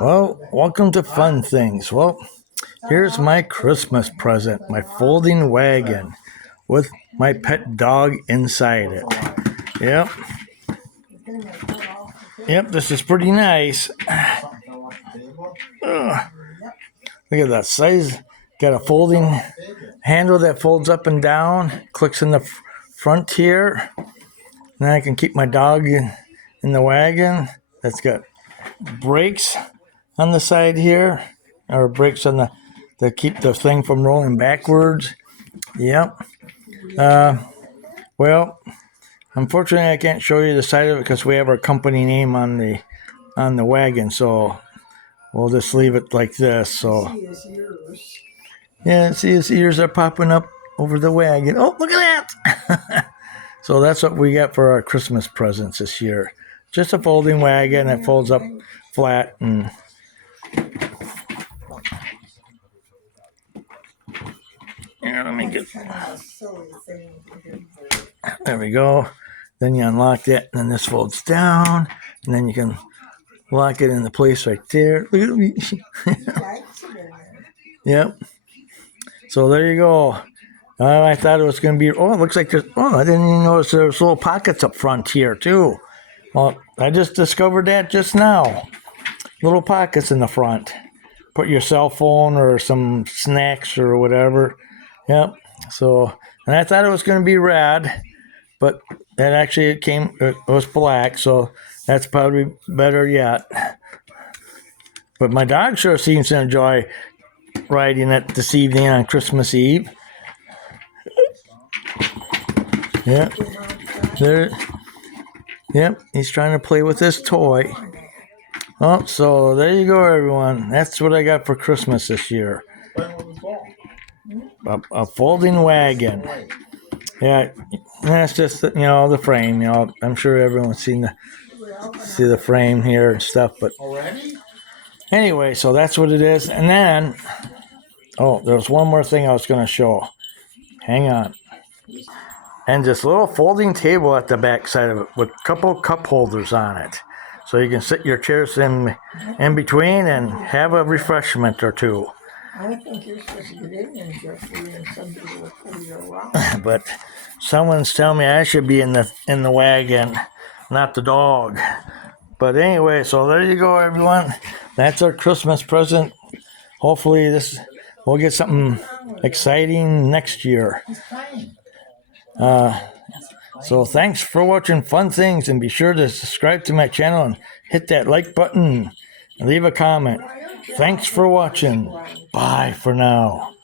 Well, welcome to Fun Things. Well, here's my Christmas present, my folding wagon with my pet dog inside it. Yep. Yep, this is pretty nice. Look at that size. Got a folding handle that folds up and down, clicks in the front here. Then I can keep my dog in the wagon. That's got brakes on the side here, or brakes on the to keep the thing from rolling backwards. Yep. Well, unfortunately, I can't show you the side of it because we have our company name on the wagon, so we'll just leave it like this. So yeah, see his ears are popping up over the wagon. Oh, look at that! So that's what we got for our Christmas presents this year. Just a folding wagon that folds up flat and. Here, let me get. There we go. Then you unlock that, and then this folds down, and then you can lock it into place right there. Look at me. Yep. So there you go. I thought it was going to be. Oh, it looks like there's. Oh, I didn't even notice there's little pockets up front here too. Well, I just discovered that just now. Little pockets in the front. Put your cell phone or some snacks or whatever. Yep. So, and I thought it was going to be red, but that actually it was black. So that's probably better yet. But my dog sure seems to enjoy riding it this evening on Christmas Eve. Yep. There. Yep. He's trying to play with this toy. Oh, so there you go, everyone. That's what I got for Christmas this year. A folding wagon. Yeah, that's just the frame. I'm sure everyone's see the frame here and stuff. But anyway, so that's what it is. And then, there's one more thing I was going to show. Hang on. And this little folding table at the back side of it with a couple cup holders on it. So you can sit your chairs in between and have a refreshment or two. I think you're supposed to get in there, Jeffrey, and somebody will pull you around. But someone's telling me I should be in the wagon, not the dog. But anyway, so there you go, everyone. That's our Christmas present. Hopefully we'll get something exciting next year. So thanks for watching Fun Things, and be sure to subscribe to my channel and hit that like button and leave a comment. Thanks for watching. Bye for now.